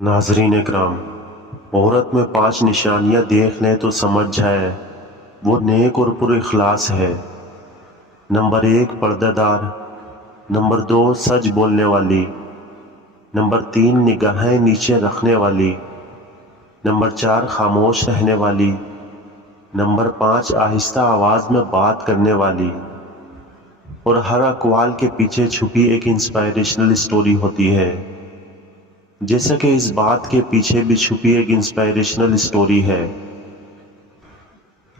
ناظرین اکرام، عورت میں 5 نشانیاں دیکھ لیں تو سمجھ جائے وہ نیک اور پر اخلاص ہے۔ نمبر 1 پردہ دار، نمبر 2 سچ بولنے والی، نمبر 3 نگاہیں نیچے رکھنے والی، نمبر 4 خاموش رہنے والی، نمبر 5 آہستہ آواز میں بات کرنے والی۔ اور ہر اقوال کے پیچھے چھپی ایک انسپائریشنل سٹوری ہوتی ہے، جیسا کہ اس بات کے پیچھے بھی چھپی ایک انسپائریشنل سٹوری ہے۔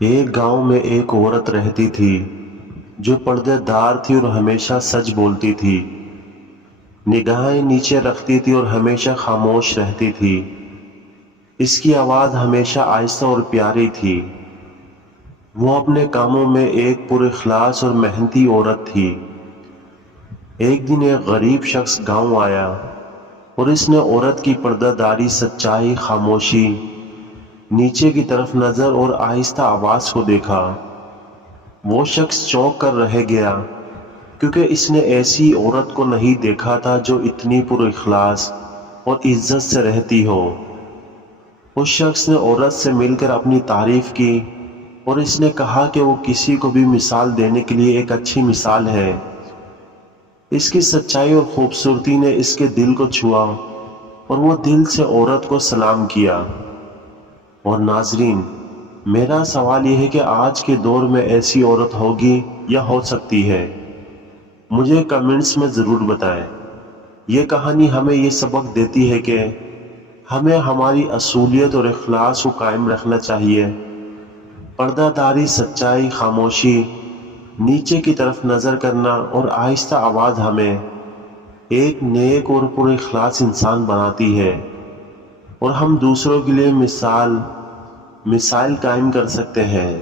ایک گاؤں میں ایک عورت رہتی تھی جو پردہ دار تھی اور ہمیشہ سچ بولتی تھی، نگاہیں نیچے رکھتی تھی اور ہمیشہ خاموش رہتی تھی۔ اس کی آواز ہمیشہ آہستہ اور پیاری تھی۔ وہ اپنے کاموں میں ایک پر اخلاص اور محنتی عورت تھی۔ ایک دن ایک غریب شخص گاؤں آیا اور اس نے عورت کی پردہ داری، سچائی، خاموشی، نیچے کی طرف نظر اور آہستہ آواز کو دیکھا۔ وہ شخص چونک کر رہ گیا کیونکہ اس نے ایسی عورت کو نہیں دیکھا تھا جو اتنی پر اخلاص اور عزت سے رہتی ہو۔ اس شخص نے عورت سے مل کر اپنی تعریف کی اور اس نے کہا کہ وہ کسی کو بھی مثال دینے کے لیے ایک اچھی مثال ہے۔ اس کی سچائی اور خوبصورتی نے اس کے دل کو چھوا اور وہ دل سے عورت کو سلام کیا۔ اور ناظرین، میرا سوال یہ ہے کہ آج کے دور میں ایسی عورت ہوگی یا ہو سکتی ہے؟ مجھے کمنٹس میں ضرور بتائیں۔ یہ کہانی ہمیں یہ سبق دیتی ہے کہ ہمیں ہماری اصولیت اور اخلاص کو قائم رکھنا چاہیے۔ پردہ داری، سچائی، خاموشی، نیچے کی طرف نظر کرنا اور آہستہ آواز ہمیں ایک نیک اور پر اخلاص انسان بناتی ہے، اور ہم دوسروں کے لیے مثال قائم کر سکتے ہیں۔